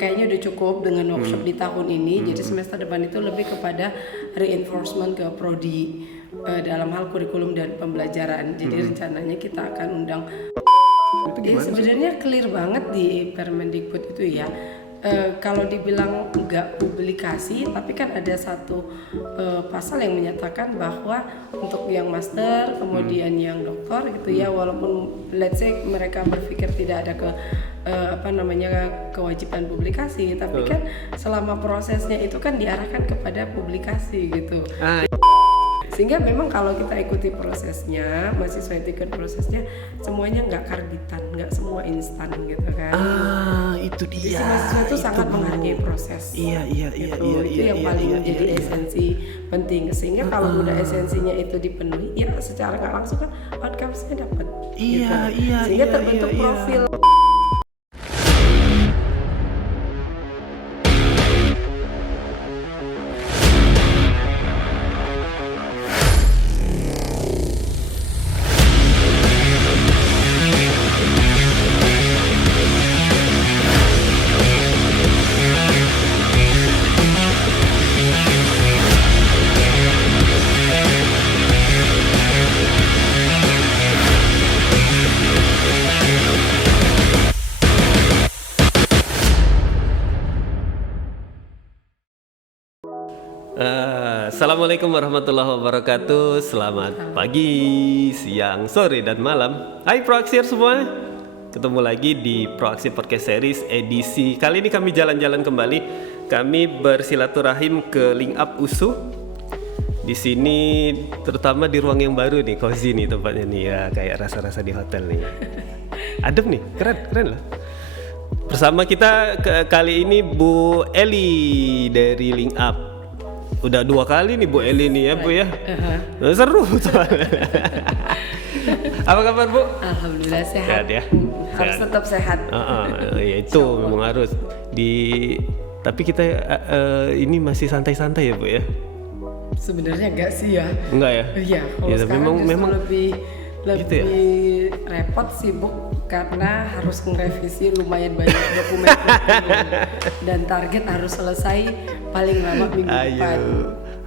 kayaknya udah cukup dengan workshop di tahun ini. Jadi semester depan itu lebih kepada reinforcement ke prodi dalam hal kurikulum dan pembelajaran. Jadi rencananya kita akan undang. Ya sebenarnya clear banget di Permendikbud itu ya. Kalau dibilang nggak publikasi, tapi kan ada satu pasal yang menyatakan bahwa untuk yang master, kemudian yang doktor gitu ya, walaupun let's say mereka berpikir tidak ada kewajiban publikasi, tapi kan selama prosesnya itu kan diarahkan kepada publikasi gitu. Sehingga memang kalau kita ikuti prosesnya, mahasiswa ikut prosesnya, semuanya nggak karbitan, nggak semua instan gitu kan. Itu dia. Jadi mahasiswa itu sangat menghargai proses. Iya. Itu yang paling menjadi esensi penting. Sehingga kalau udah esensinya itu dipenuhi, ya secara nggak langsung kan outcomes-nya dapat. Sehingga terbentuk profil. Assalamualaikum warahmatullahi wabarakatuh. Selamat pagi, siang, sore, dan malam. Hai Proaksir semua. Ketemu lagi di Proaksir Podcast Series edisi kali ini kami jalan-jalan kembali. Kami bersilaturahim ke Link Up USU. Di sini terutama di ruang yang baru nih, cozy nih tempatnya nih ya, kayak rasa-rasa di hotel nih. Adem nih, keren lah. Bersama kita kali ini Bu Eli dari Link Up. Udah 2 kali nih Bu Eli nih ya Bu ya. Seru tuh. Apa kabar Bu? Alhamdulillah sehat ya. Harus tetap sehat. Ya itu memang harus. Tapi kita ini masih santai-santai ya Bu ya. Sebenarnya enggak sih ya. Enggak ya? Iya. Kalau ya, sekarang memang lebih gitu ya? repot sibuk karena harus ngerevisi lumayan banyak dokumen dan target harus selesai paling lama minggu depan.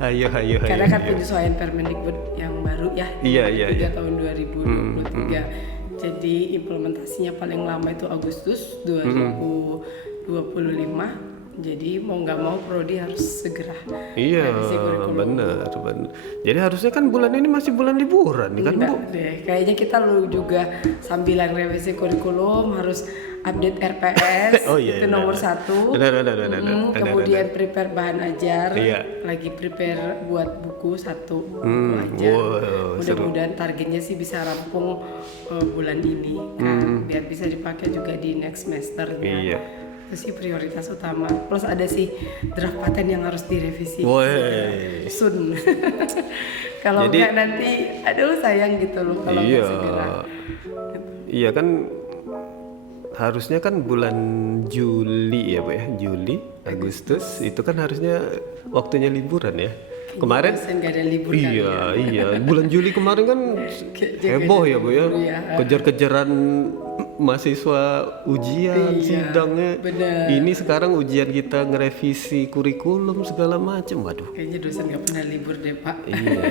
Ayo. Karena kan penyesuaian Permendikbud yang baru ya. Iya. Tahun 2023. Jadi implementasinya paling lama itu Agustus 2025. Jadi mau nggak mau prodi harus segera revisi kurikulum. Bener. Jadi harusnya kan bulan ini masih bulan liburan nih kan Bu? Deh, kayaknya kita juga sambilan revisi kurikulum harus update RPS itu nomor 1. Kemudian prepare bahan ajar, lagi prepare buat buku 1 buku ajar. Mudah-mudahan targetnya sih bisa rampung bulan ini kan, biar bisa dipakai juga di next semesternya. Itu sih prioritas utama. Plus ada sih draft paten yang harus direvisi soon. Kalau enggak nanti aduh sayang gitu loh kalau nggak segera. Iya kan harusnya kan bulan Juli ya Bu ya. Juli, Agustus itu kan harusnya waktunya liburan ya. Kemarin nggak ada libur iya. Bulan Juli kemarin kan heboh ya Bu ya. Kejar-kejaran mahasiswa ujian sidangnya. Bener. Ini sekarang ujian kita ngerevisi kurikulum segala macam. Waduh. Kayaknya dosen nggak pernah libur deh Pak. Iya.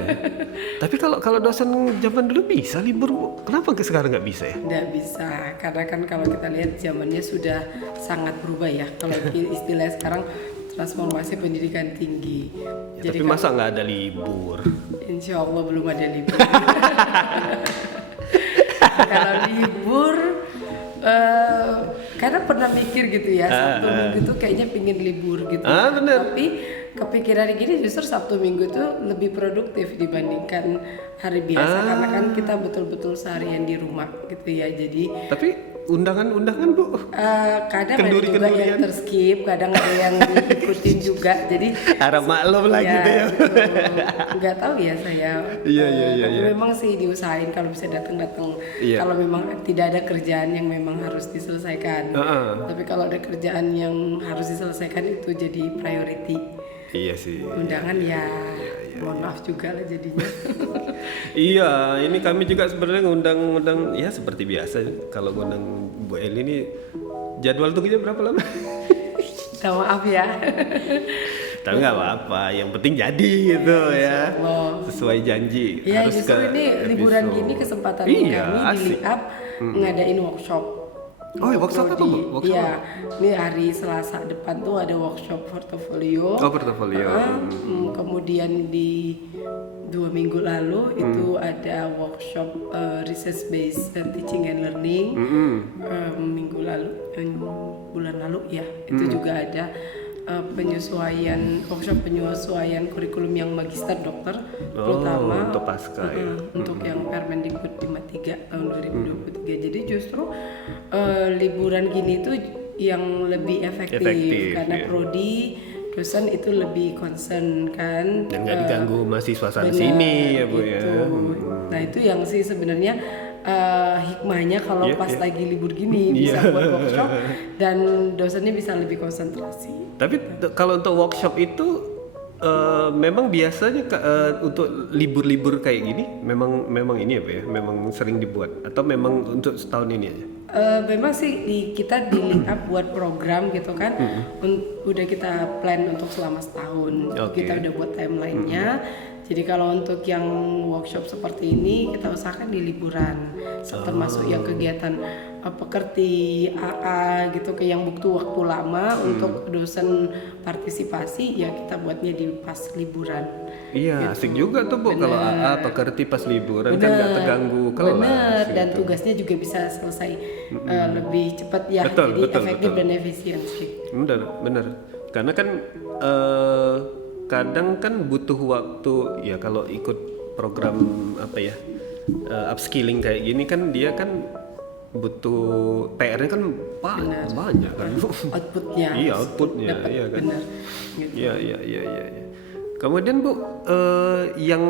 Tapi kalau dosen zaman dulu bisa libur Bu. Kenapa sekarang nggak bisa ya? Nggak bisa, karena kan kalau kita lihat zamannya sudah sangat berubah ya. Kalau istilah sekarang transformasi pendidikan tinggi. Jadi tapi masa nggak ada libur? Insya Allah belum ada libur. Kalau libur, karena pernah mikir gitu ya, Sabtu Minggu tuh kayaknya pingin libur gitu. Bener. Tapi kepikiran gini justru Sabtu Minggu tuh lebih produktif dibandingkan hari biasa karena kan kita betul-betul seharian di rumah gitu ya. Jadi tapi undangan Bu? Kadang ada juga yang terskip, kadang ada yang diikutin juga. Jadi harap maklum lah gitu ya. Nggak tahu ya saya. Iya. Memang sih diusahain kalau bisa datang. Kalau memang tidak ada kerjaan yang memang harus diselesaikan. Tapi kalau ada kerjaan yang harus diselesaikan itu jadi priority. Iya sih. Undangan ya. Mohon maaf juga lah jadinya. Iya, ini kami juga sebenarnya ngundang ya seperti biasa. Kalau ngundang Bu Eli ini jadwal tunggunya berapa lama? Maaf ya. Tapi nggak apa-apa, yang penting jadi gitu ya. Sesuai janji. Ya justru ini liburan gini kesempatan kami di Link Up ngadain workshop. Oh, workshop apa, Bu? Iya, ini hari Selasa depan tuh ada workshop portofolio. Oh, portofolio. Kemudian di 2 minggu lalu itu ada workshop research based teaching and learning. Minggu lalu, bulan lalu ya, itu juga ada workshop penyesuaian kurikulum yang magister dokter, terutama untuk pasca untuk yang Permendikbud 53 tahun 2023. Jadi justru liburan gini tuh yang lebih efektif karena prodi dosen itu lebih concern kan, dan nggak diganggu mahasiswa sana sini ya Bu ya. Nah itu yang sih sebenarnya hikmahnya kalau pas lagi libur gini bisa buat workshop dan dosennya bisa lebih konsentrasi. Tapi kalau untuk workshop itu memang biasanya untuk libur-libur kayak gini memang ini apa ya? Memang sering dibuat atau memang untuk setahun ini aja? Memang sih kita di Link Up buat program gitu kan, udah kita plan untuk selama setahun. Kita udah buat timelinenya. Jadi kalau untuk yang workshop seperti ini kita usahakan di liburan, termasuk yang kegiatan pekerti AA gitu ke yang butuh waktu lama untuk dosen partisipasi ya kita buatnya di pas liburan. Iya, gitu. Asik juga tuh Bu kalau AA pekerti pas liburan. Kan nggak terganggu kelas. Bener, dan gitu. Tugasnya juga bisa selesai lebih cepat ya, jadi efektif dan efisiensi. Bener. Karena kan kadang kan butuh waktu ya kalau ikut program upskilling kayak gini kan dia kan butuh PR-nya kan banyak kan. Outputnya. Iya, outputnya iya kan. Bener. Gitu. Iya. Kemudian Bu, yang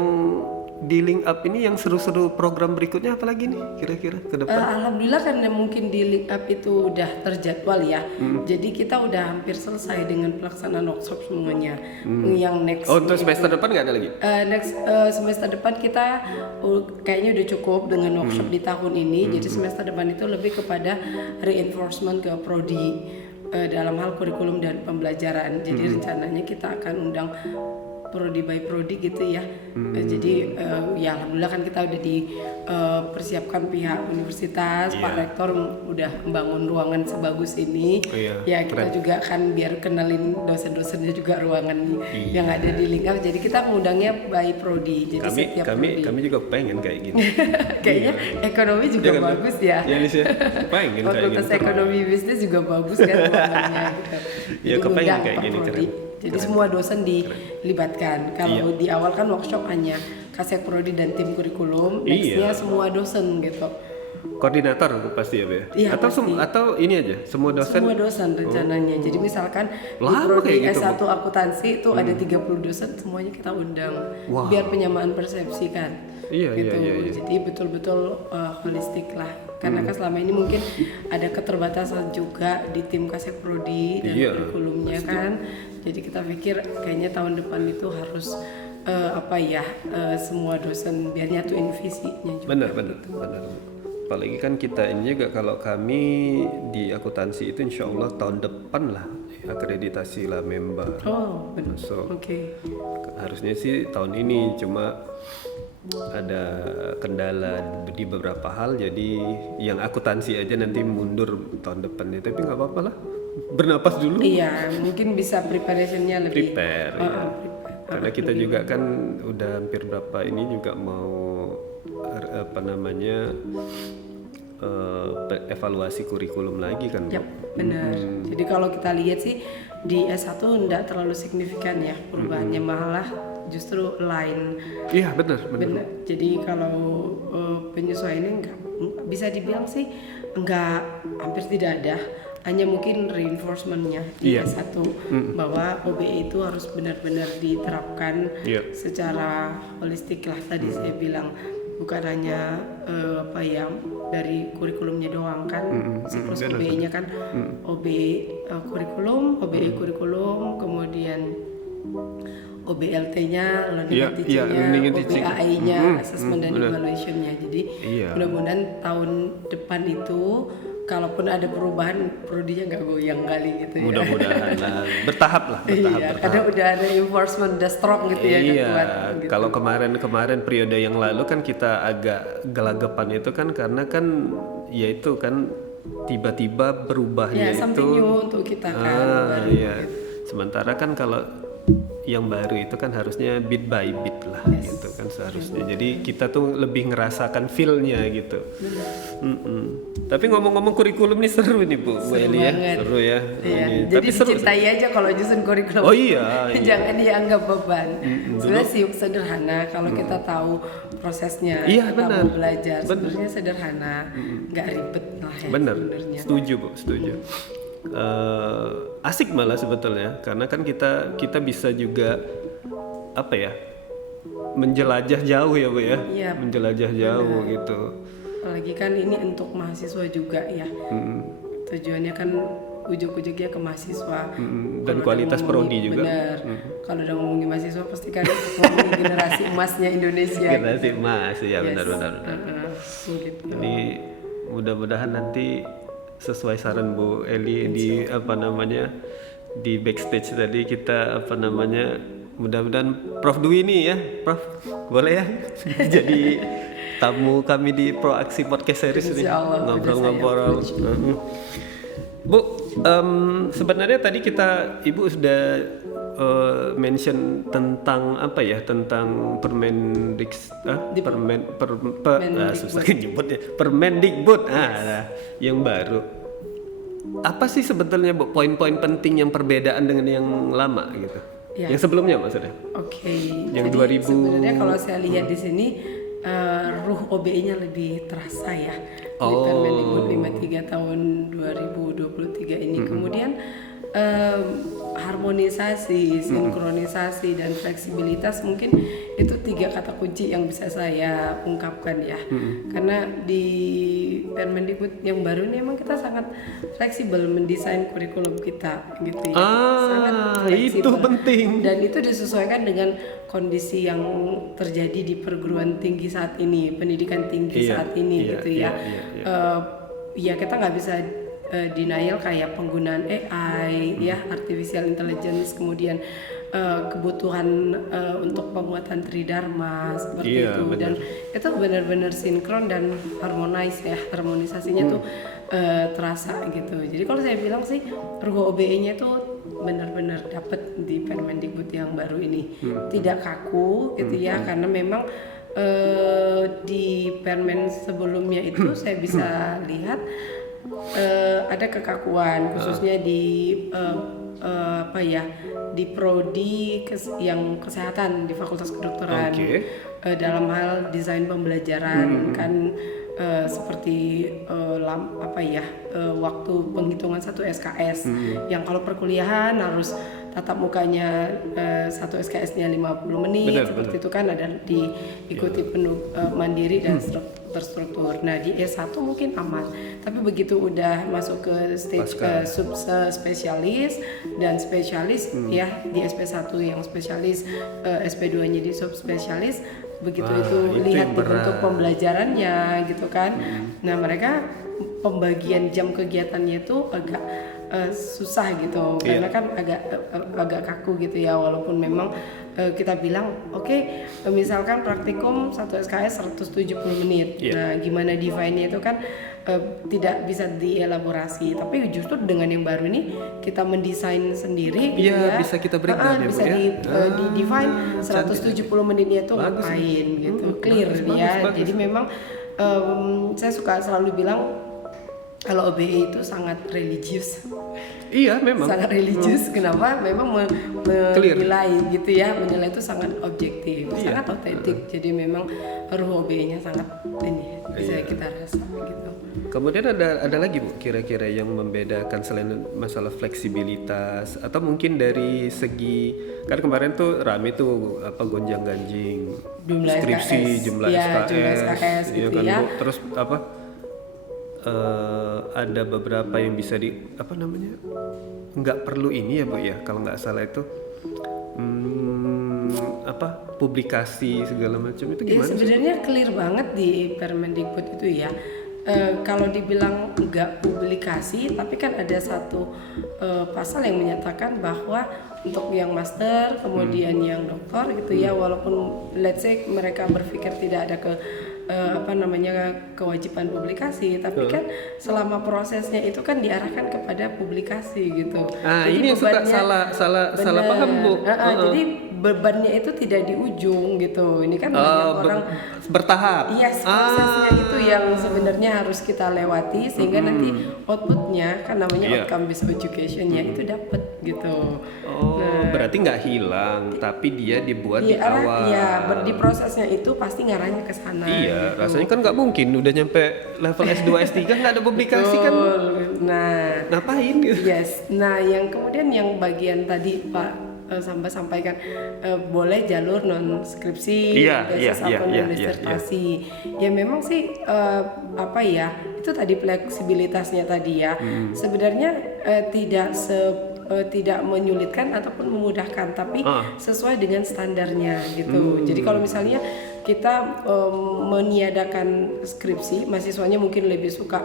di Link Up ini yang seru-seru program berikutnya apa lagi nih kira-kira ke depan? Alhamdulillah karena mungkin di Link Up itu udah terjadwal ya. Jadi kita udah hampir selesai dengan pelaksanaan workshop semuanya. Yang next. Oh, untuk semester depan nggak ada lagi? Next semester depan kita kayaknya udah cukup dengan workshop di tahun ini. Jadi semester depan itu lebih kepada reinforcement ke prodi dalam hal kurikulum dan pembelajaran. Jadi rencananya kita akan undang prodi by prodi gitu ya. Jadi ya alhamdulillah kan kita udah dipersiapkan pihak universitas, Pak Rektor udah membangun ruangan sebagus ini. Ya kita juga kan biar kenalin dosen-dosennya juga ruangan yang ada di Link Up. Jadi kita mengundangnya by prodi. Jadi kami juga pengen kayak gini. Kayaknya ekonomi juga bagus ya. Iya sih. Pengen kayak Fakultas ekonomi bisnis juga bagus kan ruangannya gitu. Ya kepengen kayak gini keren. Jadi semua dosen dilibatkan. Kalau di awal kan workshop hanya Kasek Prodi dan tim kurikulum, nextnya semua dosen gitu. Koordinator pasti ya, Bu? Iya, atau ini aja, semua dosen? Semua dosen rencananya. Jadi misalkan di prodi gitu, S1 akuntansi itu ada 30 dosen, semuanya kita undang. Biar penyamaan persepsi kan. Iya. Jadi betul-betul holistik lah. Karena kan selama ini mungkin ada keterbatasan juga di tim Kasek Prodi dan kurikulumnya kan. Jadi kita pikir kayaknya tahun depan itu harus semua dosen biar nyatuin visinya juga. Benar. Apalagi kan kita ini juga kalau kami di akuntansi itu insya Allah tahun depan lah akreditasi lah member. Oh benar. Harusnya sih tahun ini cuma ada kendala di beberapa hal jadi yang akuntansi aja nanti mundur tahun depan ya, tapi nggak apa-apa lah, bernapas dulu. Iya, mungkin bisa preparationnya lebih prepare. Karena kita juga kan udah hampir berapa ini juga mau evaluasi kurikulum lagi kan. Yap, benar. Jadi kalau kita lihat sih di S1 enggak terlalu signifikan ya perubahannya, malah justru lain. Iya, benar. Jadi kalau penyesuaiannya enggak bisa dibilang sih enggak, hampir tidak ada. Hanya mungkin reinforcementnya di S1 bahwa OBE itu harus benar-benar diterapkan secara holistik lah. Tadi saya bilang bukan hanya dari kurikulumnya doang kan, siklus OBE-nya kan OBE kurikulum, kemudian OBLT-nya, learning and teaching-nya, OBAI-nya, assessment dan evaluation-nya. Jadi mudah-mudahan tahun depan itu kalaupun ada perubahan, prodinya nggak goyang kali gitu ya. Mudah-mudahan lah, bertahap lah, bertahap. Karena udah ada enforcement, udah strong gitu ya. Iya, kuat, gitu. Kalau kemarin periode yang lalu kan kita agak gelagapan itu kan karena kan ya itu kan tiba-tiba berubahnya itu. Something new untuk kita kan. Iya. Sementara kan kalau yang baru itu kan harusnya bit by bit lah gitu kan seharusnya. Jadi kita tuh lebih ngerasakan feel-nya gitu. Tapi ngomong-ngomong kurikulum nih seru nih Bu Eli ya. Seru ya. Iya. Jadi tapi dicintai aja kalau nyusun kurikulum. Oh iya. Jangan dianggap beban. Sebenarnya sih sederhana kalau kita tahu prosesnya. Iya, kita benar. mau belajar sebenarnya sederhana, nggak ribet lah ya. Bener. Sebenarnya. Setuju Bu, setuju. Asik malah sebetulnya karena kan kita bisa juga apa ya menjelajah jauh ya Bu ya. Iya, menjelajah jauh gitu. Apalagi kan ini untuk mahasiswa juga ya. Tujuannya kan ujuk-ujuknya ke mahasiswa. Dan kualitas prodi juga. Benar. Kalau udah ngomongin mahasiswa pasti kan ngomongin generasi emasnya Indonesia. Generasi emas ya. Benar-benar. Gitu. Jadi mudah-mudahan nanti sesuai saran Bu Eli di di backstage tadi kita mudah-mudahan Prof Dwi nih ya, Prof boleh ya jadi tamu kami di Proaksi Podcast Series ini ngobrol-ngobrol. Bu, sebenarnya tadi Ibu sudah mention tentang tentang Permendikbud yang baru. Apa sih sebetulnya Bu poin-poin penting yang perbedaan dengan yang lama gitu? Ya. Yang sebelumnya maksudnya? Oke. Yang jadi 2000 sebenarnya kalau saya lihat di sini ruh OBE-nya lebih terasa ya di Permendikbud 53 tahun 2023 ini. Kemudian harmonisasi, sinkronisasi dan fleksibilitas mungkin itu 3 kata kunci yang bisa saya ungkapkan ya. Karena di Permendikbud yang baru ini emang kita sangat fleksibel mendesain kurikulum kita gitu ya. Sangat fleksibel. Itu penting. Dan itu disesuaikan dengan kondisi yang terjadi di perguruan tinggi saat ini, pendidikan tinggi saat ini gitu ya. Ya kita nggak bisa denial kayak penggunaan AI ya, artificial intelligence, kemudian kebutuhan untuk pembuatan tridharma seperti itu. Bener. Dan itu benar-benar sinkron dan harmonisasinya tuh terasa gitu. Jadi kalau saya bilang sih ruh OBE-nya tuh benar-benar dapat di Permendikbud yang baru ini. Tidak kaku gitu ya, karena memang di Permen sebelumnya itu saya bisa lihat ada kekakuan khususnya di di prodi yang kesehatan di Fakultas Kedokteran. Dalam hal desain pembelajaran kan seperti waktu penghitungan 1 SKS yang kalau perkuliahan harus tatap mukanya 1 SKS-nya 50 menit seperti itu kan, ada diikuti penuh mandiri dan terstruktur. Nah di S1 mungkin aman, tapi begitu udah masuk ke stage subspesialis dan spesialis ya, di SP1 yang spesialis, SP2-nya di subspesialis, begitu itu lihat di bentuk pembelajarannya gitu kan. Nah mereka pembagian jam kegiatannya itu agak susah gitu, karena kan agak kaku gitu ya, walaupun memang kita bilang misalkan praktikum 1 SKS 170 menit. Nah gimana define-nya itu kan tidak bisa dielaborasi, tapi justru dengan yang baru ini kita mendesain sendiri gitu ya, bisa kita breakdown bisa di define 170 menitnya itu ngapain gitu, clear ya. Jadi memang saya suka selalu bilang kalau OBE itu sangat religius. Iya, memang. Sangat religius. Kenapa? Memang menilai gitu ya. Menilai itu sangat objektif, sangat otentik. Jadi memang ruh OBE-nya sangat bisa kita rasa gitu. Kemudian ada lagi Bu kira-kira yang membedakan selain masalah fleksibilitas, atau mungkin dari segi, kan kemarin tuh rame tuh gonjang-ganjing skripsi, jumlah SKS gitu kan, ya. Terus ada beberapa yang bisa nggak perlu ini ya Bu ya, kalau nggak salah itu publikasi segala macam itu gimana? Ya sebenarnya clear banget di Permendikbud itu ya. kalau dibilang enggak publikasi, tapi kan ada satu pasal yang menyatakan bahwa untuk yang master kemudian yang doktor gitu ya, walaupun let's say mereka berpikir tidak ada kewajiban publikasi, tapi kan selama prosesnya itu kan diarahkan kepada publikasi gitu. Jadi ini yang suka salah paham Bu. Jadi bebannya itu tidak di ujung gitu. Ini kan banyak orang bertahap. Yes, prosesnya itu yang sebenarnya harus kita lewati sehingga nanti outputnya kan namanya outcome based education ya itu dapat gitu. Berarti nggak hilang, tapi dia dibuat di awal. Iya, di prosesnya itu pasti ngarahnya ke sana. Iya, gitu. rasanya kan nggak mungkin udah nyampe level S2, S3 nggak ada publikasi kan. Nah, ngapain gitu. Yes. Nah, yang kemudian yang bagian tadi Pak Samba sampaikan boleh jalur non skripsi, non disertasi. Ya memang sih itu tadi fleksibilitasnya tadi ya. Sebenarnya tidak menyulitkan ataupun memudahkan, tapi sesuai dengan standarnya gitu. Jadi kalau misalnya kita meniadakan skripsi, mahasiswanya mungkin lebih suka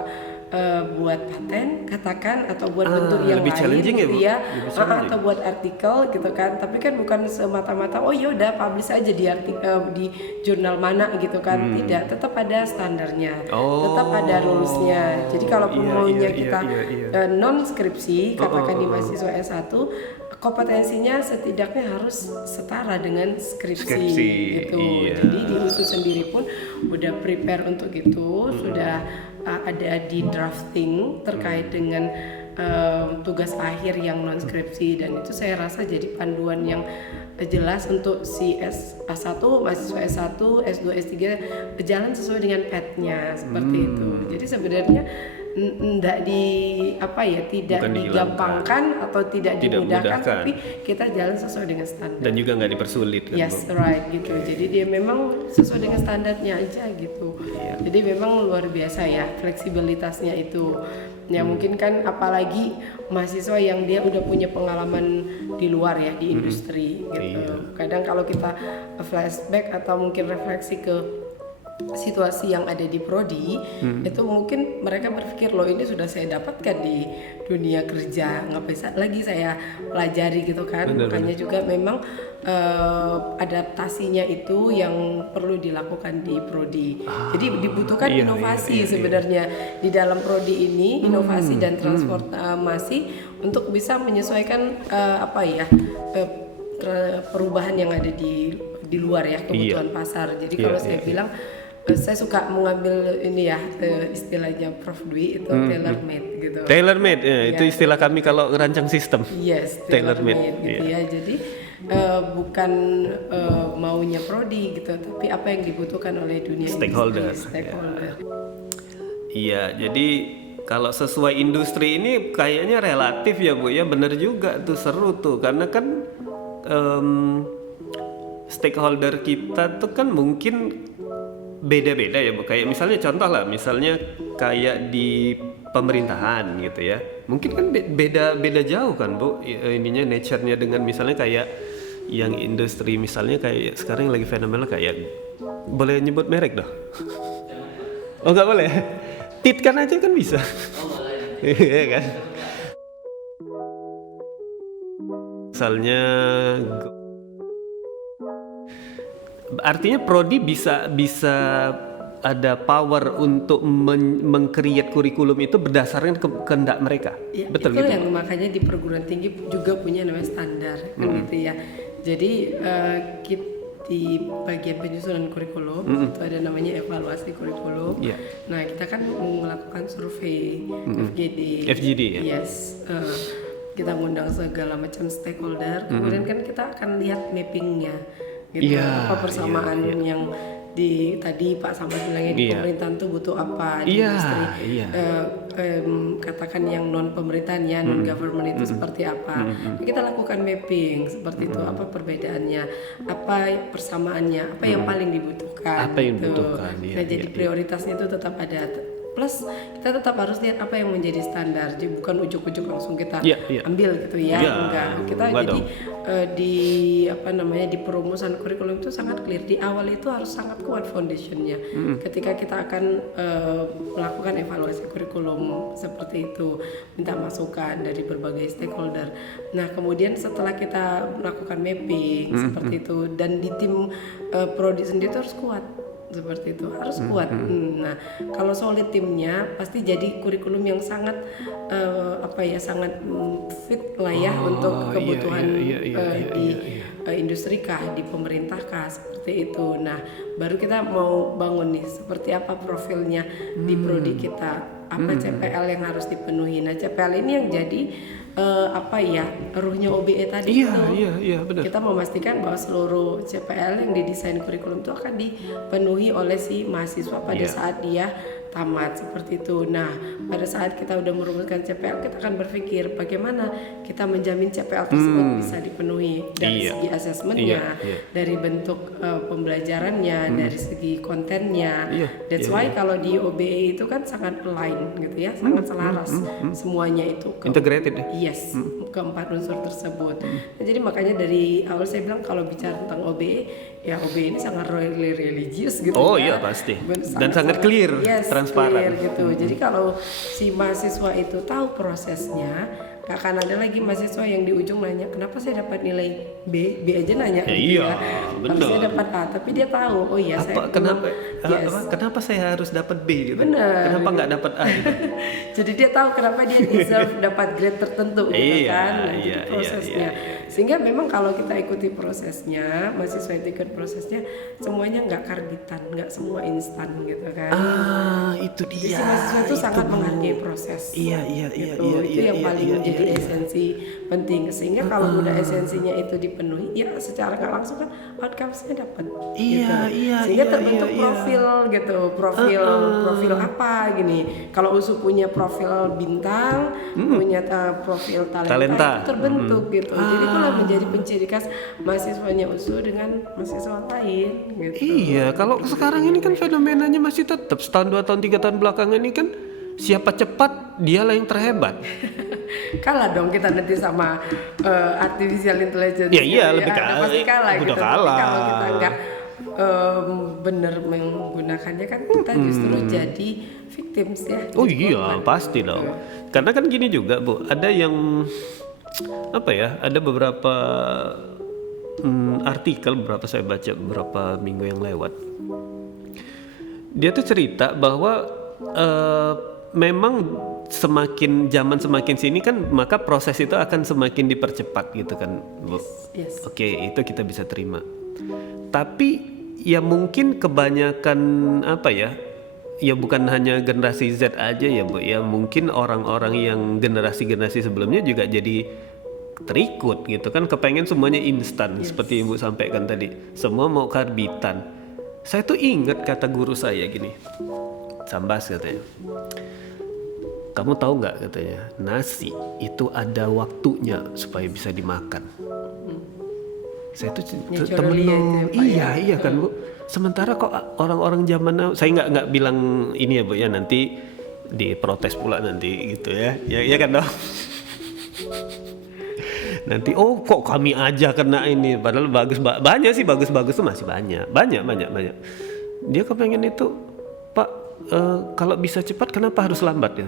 buat paten katakan atau buat bentuk yang lain gitu ya, atau buat artikel gitu kan, tapi kan bukan semata-mata udah publish aja di artikel di jurnal mana gitu kan, tidak, tetap ada standarnya, tetap ada rulesnya. Jadi kalau maunya kita non skripsi katakan di mahasiswa S1, kompetensinya setidaknya harus setara dengan skripsi gitu. Jadi di USU sendiri pun udah prepare untuk itu, sudah ada di drafting terkait dengan tugas akhir yang non skripsi, dan itu saya rasa jadi panduan yang jelas untuk si S1, mahasiswa S1, S2, S3 berjalan sesuai dengan path-nya seperti itu. Jadi sebenarnya tidak tidak digampangkan atau tidak dimudahkan, tapi kita jalan sesuai dengan standar. Dan juga nggak dipersulit kan? Yes, right gitu. Jadi dia memang sesuai dengan standarnya aja gitu. Jadi memang luar biasa ya fleksibilitasnya itu. Ya mungkin kan apalagi mahasiswa yang dia udah punya pengalaman di luar ya, di industri gitu. Kadang kalau kita flashback atau mungkin refleksi ke situasi yang ada di prodi, itu mungkin mereka berpikir loh ini sudah saya dapatkan di dunia kerja, ngapain lagi saya pelajari gitu kan. Makanya juga memang adaptasinya itu yang perlu dilakukan di prodi. Jadi dibutuhkan inovasi sebenarnya di dalam prodi ini, inovasi dan transformasi untuk bisa menyesuaikan perubahan yang ada di luar ya, kebutuhan pasar. Jadi kalau saya bilang saya suka mengambil ini ya istilahnya Prof Dwi itu tailor made gitu. Tailor made itu istilah kami kalau ngerancang sistem. Yes, tailor made gitu ya. Jadi bukan maunya prodi gitu, tapi apa yang dibutuhkan oleh dunia stakeholder. Iya, jadi kalau sesuai industri ini kayaknya relatif ya Bu ya, benar juga tuh, seru tuh, karena kan stakeholder kita tuh kan mungkin beda-beda ya Bu. Kayak misalnya contoh lah, misalnya kayak di pemerintahan gitu ya, mungkin kan beda jauh kan Bu ininya, nature-nya dengan misalnya kayak yang industri, misalnya kayak sekarang yang lagi fenomenal kayak, boleh nyebut merek dah? Oh nggak boleh? Titkan aja kan bisa. Iya kan? Misalnya artinya prodi bisa ada power untuk meng-create kurikulum itu berdasarkan kehendak mereka. Ya, betul itu gitu. Yang makanya di perguruan tinggi juga punya namanya standar kan gitu ya. Jadi di bagian penyusunan kurikulum itu ada namanya evaluasi kurikulum. Nah, kita kan melakukan survei FGD ya. Yes. Kita ngundang segala macam stakeholder. Kemudian kan kita akan lihat mappingnya. Gitu, apa persamaan yang tadi Pak Samba bilangnya di pemerintahan tuh butuh apa, di industri katakan yang non pemerintahan ya, non government itu seperti apa. Kita lakukan mapping seperti itu, apa perbedaannya, apa persamaannya, apa yang paling dibutuhkan. Apa yang dibutuhkan. Nah, jadi prioritasnya itu tetap ada Plus kita tetap harus lihat apa yang menjadi standar, jadi bukan ujuk-ujuk langsung kita ambil gitu ya. Enggak, kita jadi di perumusan kurikulum itu sangat clear. Di awal itu harus sangat kuat foundationnya. Ketika kita akan melakukan evaluasi kurikulum seperti itu, minta masukan dari berbagai stakeholder. Nah kemudian setelah kita melakukan mapping seperti itu, dan di tim prodi sendiri itu harus kuat. Seperti itu harus kuat. Nah kalau solid timnya pasti jadi kurikulum yang sangat sangat fit lah ya untuk kebutuhan di industri kah, di pemerintah kah, seperti itu. Nah baru kita mau bangun nih seperti apa profilnya di prodi kita, apa CPL yang harus dipenuhi. Nah CPL ini yang jadi ruhnya OBE tadi itu. Iya, benar. Kita memastikan bahwa seluruh CPL yang didesain kurikulum itu akan dipenuhi oleh si mahasiswa pada saat dia tamat, seperti itu. Nah, pada saat kita udah merumuskan CPL, kita akan berpikir bagaimana kita menjamin CPL tersebut bisa dipenuhi dari segi asesmennya, dari bentuk pembelajarannya, dari segi kontennya. That's why kalau di OBE itu kan sangat align gitu ya, sangat selaras semuanya itu. Integrated ya? Yes, keempat unsur tersebut. Nah, jadi makanya dari awal saya bilang kalau bicara tentang OBE, ya OBE ini sangat religius gitu. Oh iya pasti. Dan sangat clear, transparan. Clear gitu. Jadi kalau si mahasiswa itu tahu prosesnya, gak akan ada lagi mahasiswa yang di ujung nanya kenapa saya dapat nilai B aja nanya. Benar. Saya dapat A, tapi dia tahu, oh iya kenapa saya harus dapat B gitu. Benar. Kenapa nggak dapat A gitu. Jadi dia tahu kenapa dia deserve dapat grade tertentu gitu kan. Jadi prosesnya. Sehingga memang kalau kita ikuti prosesnya, mahasiswa itu ikut prosesnya, semuanya nggak karbitan, nggak semua instan gitu kan. Itu dia. Jadi si mahasiswa itu sangat menghargai proses. Iya. Itu yang paling menjadi esensi penting. Sehingga kalau udah esensinya itu dipenuhi, ya secara nggak langsung kan outcomes-nya dapat. Sehingga terbentuk profil gitu, profil apa gini. Kalau USU punya profil bintang, punya profil talenta. Itu terbentuk gitu. Jadi itulah menjadi penciri khas mahasiswanya USU dengan mahasiswa lain gitu. Iya, kalau sekarang ini kan fenomenanya masih tetap setahun, 2 tahun, 3 tahun belakangan ini kan siapa cepat dialah yang terhebat. Kalah dong kita nanti sama artificial intelligence. Iya, lebih kalah. Pasti kalah udah gitu. Kalah. Tapi kalau kita nggak benar menggunakannya kan kita justru jadi victims ya. Oh iya, pasti dong. Karena kan gini juga Bu, ada yang ada beberapa artikel saya baca beberapa minggu yang lewat. Dia tuh cerita bahwa memang semakin zaman semakin sini kan maka proses itu akan semakin dipercepat gitu kan Bu. Yes. Oke, itu kita bisa terima. Tapi ya mungkin kebanyakan ya bukan hanya generasi Z aja ya Bu, ya mungkin orang-orang yang generasi sebelumnya juga jadi terikut gitu kan, kepengen semuanya instan. Seperti Ibu sampaikan tadi, semua mau karbitan. Saya tuh ingat kata guru saya gini, Sambas katanya, kamu tahu nggak katanya, nasi itu ada waktunya supaya bisa dimakan. Saya tuh temen iya kan Bu. Sementara kok orang-orang zaman now, saya nggak bilang ini ya Bu ya, nanti diprotes pula nanti gitu ya kan dong. Nanti kok kami aja kena ini, padahal banyak sih bagus tuh masih banyak. Dia kepengen itu, Pak, kalau bisa cepat kenapa harus lambat ya?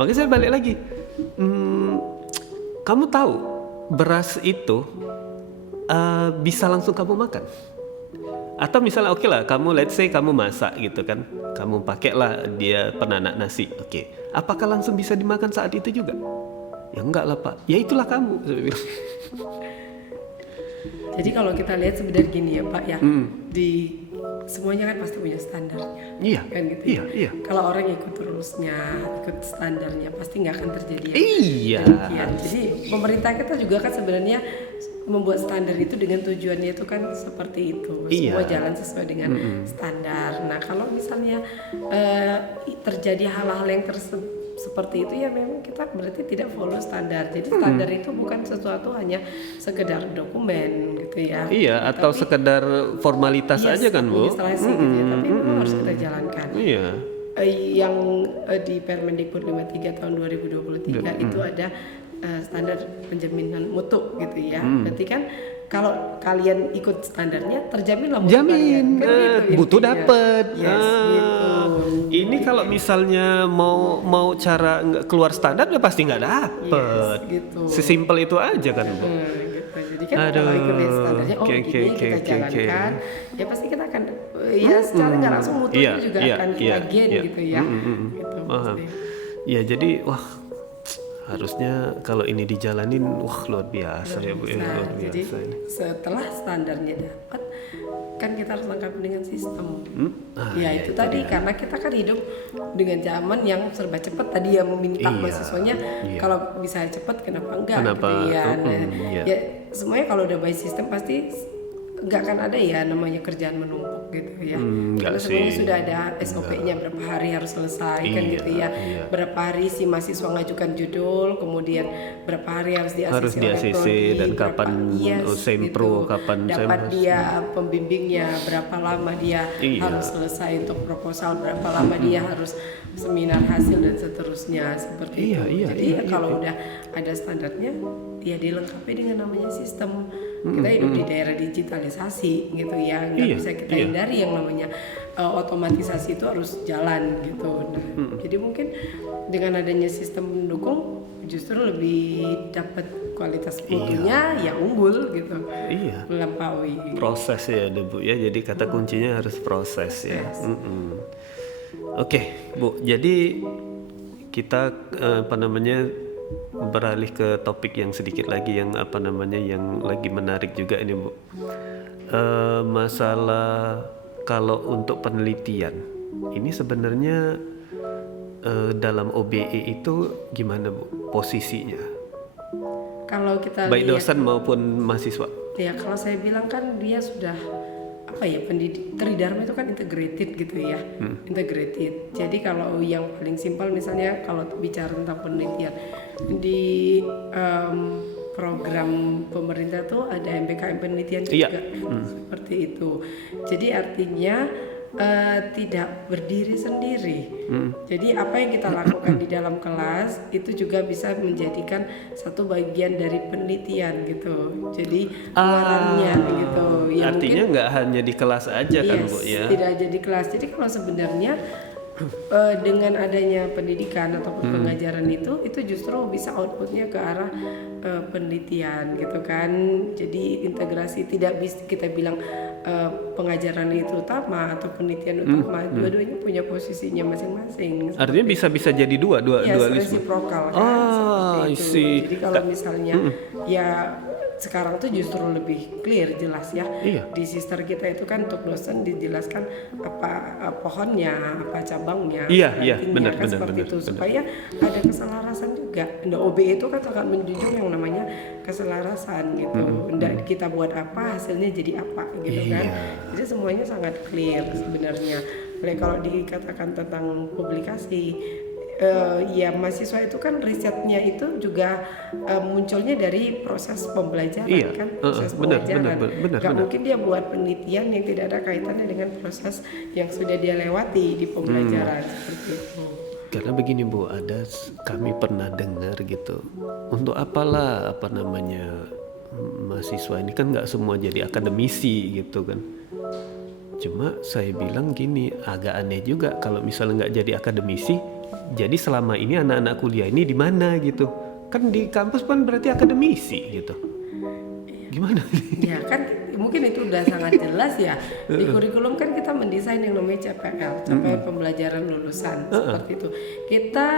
Makanya saya balik lagi, kamu tahu beras itu bisa langsung kamu makan? Atau misalnya oke lah, kamu let's say kamu masak gitu kan, kamu pakailah dia penanak nasi, oke. Apakah langsung bisa dimakan saat itu juga? Ya enggak lah Pak, ya itulah kamu. Jadi kalau kita lihat sebenarnya gini ya Pak ya, di semuanya kan pasti punya standarnya. Iya. Kan gitu. Iya. Kalau orang ikut rulesnya, ikut standarnya, pasti nggak akan terjadi. Iya. Jadi pemerintah kita juga kan sebenarnya membuat standar itu dengan tujuannya itu kan seperti itu. Semua jalan sesuai dengan standar. Nah kalau misalnya terjadi hal-hal yang seperti itu ya memang kita berarti tidak follow standar. Jadi standar itu bukan sesuatu hanya sekedar dokumen gitu ya. Iya, atau sekedar formalitas aja kan Bu? Administrasi gitu ya, tapi memang harus kita jalankan. Iya. Yang di Permendikbud 53 tahun 2023 itu ada standar penjaminan mutu gitu ya. Berarti kan kalau kalian ikut standarnya terjaminlah mutu kalian. Kan gitu, butuh dapat. Gitu. Ini kalau misalnya mau cara keluar standar ya pasti nggak dapet. Gitu. Sesimpel itu aja kan Bu. Gitu. Jadi kan kalau ikut standarnya kita jalankan, ya pasti kita akan ya secara nggak langsung mutunya juga akan kita gain gitu ya. Gitu. Ya jadi harusnya kalau ini dijalanin luar biasa ya Bu ya, luar biasa. Jadi setelah standarnya dapat kan kita harus lengkapi dengan sistem. Itu tadi dia. Karena kita kan hidup dengan zaman yang serba cepat tadi yang meminta mahasiswanya kalau bisa cepat kenapa enggak gitu ya. Ya semuanya kalau udah by sistem pasti nggak akan ada ya namanya kerjaan menumpuk gitu ya. Karena sebenarnya sudah ada SOP-nya berapa hari harus selesai kan gitu ya. Berapa hari si mahasiswa ngajukan judul, kemudian berapa hari harus di-ACC dan kapan sempro, kapan dapat dia pembimbingnya, berapa lama dia harus selesai untuk proposal, berapa lama dia harus seminar hasil dan seterusnya seperti itu. Jadi kalau udah ada standarnya ya dilengkapi dengan namanya sistem. Kita hidup di daerah digitalisasi gitu ya, nggak bisa kita hindari yang namanya otomatisasi itu harus jalan gitu. Nah, jadi mungkin dengan adanya sistem mendukung justru lebih dapat kualitas mutunya ya unggul gitu. Melampaui. Proses ya Bu ya, jadi kata kuncinya harus proses ya. Oke, Bu. Jadi kita beralih ke topik yang sedikit lagi yang yang lagi menarik juga ini Bu. Masalah kalau untuk penelitian ini sebenarnya dalam OBE itu gimana Bu posisinya? Kalau kita baik dosen maupun mahasiswa. Ya kalau saya bilang kan dia sudah Tridharma itu kan integrated gitu ya, integrated. Jadi kalau yang paling simpel misalnya kalau bicara tentang penelitian di program pemerintah tuh ada MBKM penelitian juga seperti itu. Jadi artinya tidak berdiri sendiri. Jadi apa yang kita lakukan di dalam kelas itu juga bisa menjadikan satu bagian dari penelitian gitu. Jadi luarannya gitu. Ya artinya nggak hanya di kelas aja kan Bu ya? Tidak aja di kelas. Jadi kalau sebenarnya dengan adanya pendidikan ataupun pengajaran itu justru bisa outputnya ke arah penelitian gitu kan. Jadi integrasi tidak bisa kita bilang pengajaran itu utama atau penelitian utama, dua-duanya punya posisinya masing-masing. Artinya bisa jadi dua resiprokal kan. Jadi kalau misalnya ya sekarang tuh justru lebih clear jelas ya. Di sister kita itu kan untuk dosen dijelaskan apa pohonnya, apa cabangnya, benar itu supaya ada keselarasan juga. OBE itu kan akan menjunjung yang namanya keselarasan gitu. Kita buat apa hasilnya jadi apa gitu kan. Jadi semuanya sangat clear sebenarnya. Kalau dikatakan tentang publikasi ya mahasiswa itu kan risetnya itu juga munculnya dari proses pembelajaran kan, proses pembelajaran. Gak mungkin dia buat penelitian yang tidak ada kaitannya dengan proses yang sudah dia lewati di pembelajaran seperti itu. Karena begini Bu, kami pernah dengar gitu, untuk apalah mahasiswa ini kan nggak semua jadi akademisi gitu kan. Cuma saya bilang gini, agak aneh juga kalau misalnya nggak jadi akademisi. Jadi selama ini anak-anak kuliah ini di mana gitu? Kan di kampus kan berarti akademisi gitu. Gimana? Ya kan mungkin itu udah sangat jelas ya. Di kurikulum kan kita mendesain yang namanya CPL, capaian pembelajaran lulusan seperti itu. Kita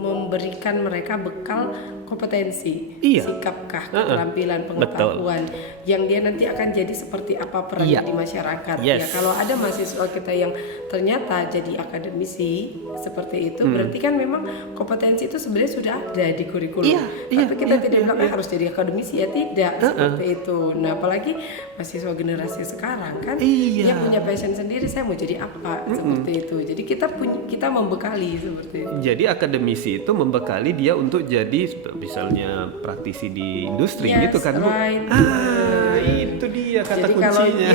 memberikan mereka bekal kompetensi, sikapkah, keterampilan, pengetahuan yang dia nanti akan jadi seperti apa perannya di masyarakat. Ya kalau ada mahasiswa kita yang ternyata jadi akademisi seperti itu, berarti kan memang kompetensi itu sebenarnya sudah ada di kurikulum. Tapi kita tidak bilang harus jadi akademisi ya, tidak seperti itu. Nah apalagi mahasiswa generasi sekarang kan, Iya. dia punya passion sendiri, saya mau jadi apa, seperti itu. Jadi kita membekali seperti itu. Jadi akademisi itu membekali dia untuk jadi misalnya praktisi di industri gitu kan Bu? Right. Itu dia kata Jadi kalau kuncinya.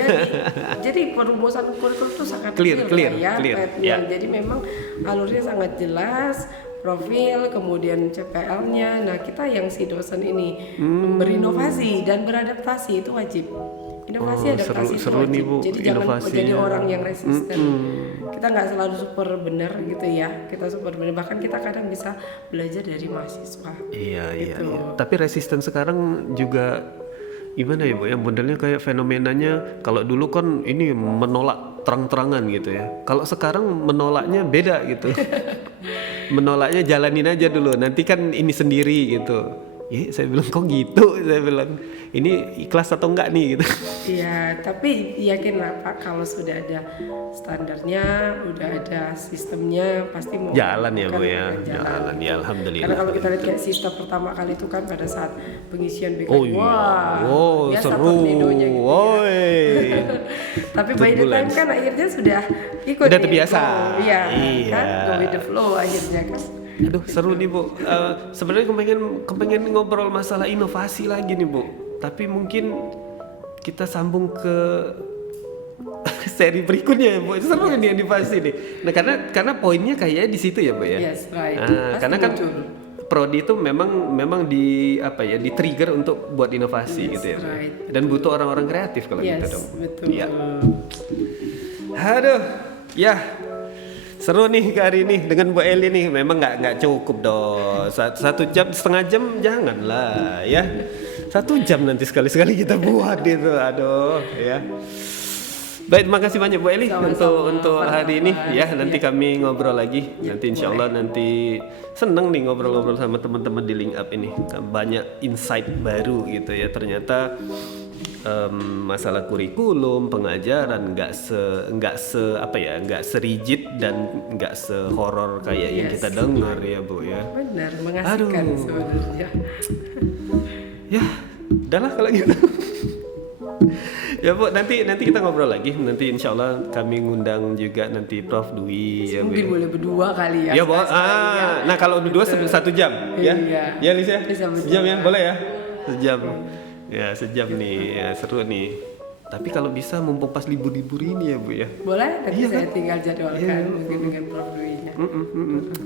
jadi perumusan kurikulum itu sangat Clear. ya. Jadi memang alurnya sangat jelas, profil, kemudian CPL-nya. Nah kita yang si dosen ini berinovasi dan beradaptasi itu wajib. Inovasi, adaptasi itu seru wajib. nih, Bu, Jadi jangan inovasinya. jadi orang yang resisten. Kita nggak selalu super benar gitu ya. Kita super benar, bahkan kita kadang bisa belajar dari mahasiswa. Iya. Gitu. Tapi resisten sekarang juga gimana ya Bu? Ya modelnya kayak fenomenanya kalau dulu kan ini menolak terang-terangan gitu ya. Kalau sekarang menolaknya beda gitu. Menolaknya jalanin aja dulu. Nanti kan ini sendiri gitu. Saya bilang kok gitu. Saya bilang ini ikhlas atau enggak nih gitu. Iya, tapi yakinlah Pak kalau sudah ada standarnya, udah ada sistemnya, pasti mau Jalan ya Bu kan, ya. Jalan ya alhamdulillah. Karena kalau kita lihat kayak sistem pertama kali itu kan pada saat pengisian BK, Oh iya. wah, biasa Seru. tornadonya gitu ya. Woi. Tapi by the time kan akhirnya sudah ikut Udah nih, terbiasa. flow. Iya, Iya. kan go with the flow akhirnya kan. Aduh seru nih Bu. Sebenarnya kepengen ngobrol masalah inovasi lagi nih Bu. Tapi mungkin kita sambung ke seri berikutnya ya Bu. Seru nih inovasi nih. Nah karena poinnya kayaknya di situ ya Bu ya. Yes, right. Karena kan prodi itu memang di di trigger untuk buat inovasi gitu ya Bu. right. Dan butuh orang-orang kreatif kalau gitu dong. Betul. Iya. Aduh, ya. Seru nih hari ini dengan Bu Eli nih. Memang nggak cukup dong. 1 jam, setengah jam janganlah ya. 1 jam nanti sekali-sekali kita buat itu. Aduh ya. Baik, terima kasih banyak Bu Eli untuk hari ini ya. Nanti kami ngobrol lagi. Nanti insya Allah nanti seneng nih ngobrol-ngobrol sama teman-teman di Link Up ini. Banyak insight baru gitu ya. Ternyata masalah kurikulum pengajaran nggak serigid dan nggak sehoror kayak yang kita dengar ya Bu ya. Benar, mengasihkan sebenarnya. Ya, udahlah kalau gitu. Ya Bu, nanti kita ngobrol lagi. Nanti insya Allah kami ngundang juga nanti Prof Dwi ya Bu. Mungkin boleh berdua kali ya. Ya Bu. Nah kalau berdua 1 jam ya. Iya. Ya Lis ya. Bisa Sejam ya, boleh ya. Sejam. Ya sejam nih, ya, seru nih. Tapi kalau bisa mumpung pas libur-libur ini ya Bu ya. Boleh, nanti Iya, saya kan? tinggal jadwalkan mungkin dengan Prof Dwi-nya.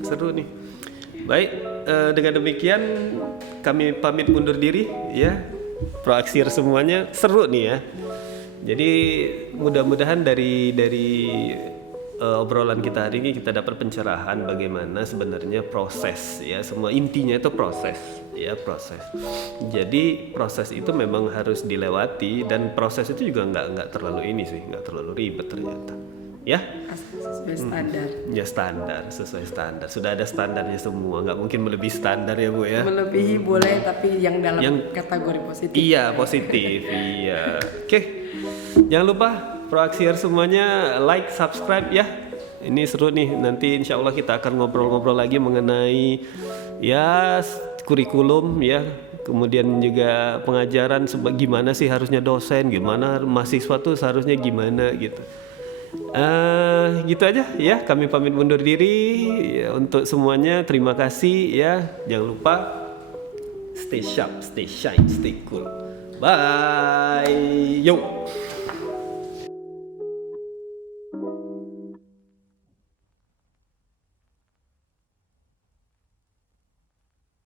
Seru nih. Baik, dengan demikian kami pamit undur diri ya. Proaksir semuanya seru nih ya. Jadi mudah-mudahan dari obrolan kita hari ini kita dapat pencerahan bagaimana sebenarnya proses ya, semua intinya itu proses ya, proses. Jadi proses itu memang harus dilewati dan proses itu juga nggak terlalu nggak terlalu ribet ternyata ya. Sesuai standar. Ya standar, sesuai standar. Sudah ada standarnya semua, nggak mungkin melebihi standar ya Bu ya. Melebihi boleh, tapi yang dalam kategori positif. Iya positif, iya. Oke. Jangan lupa Proaksier semuanya like, subscribe ya. Ini seru nih. Nanti insya Allah kita akan ngobrol-ngobrol lagi mengenai ya kurikulum ya. Kemudian juga pengajaran gimana sih harusnya dosen, gimana mahasiswa tuh seharusnya gimana gitu. Gitu aja ya. Kami pamit undur diri ya, untuk semuanya. Terima kasih ya. Jangan lupa stay sharp, stay shine, stay cool. Bye. Yo.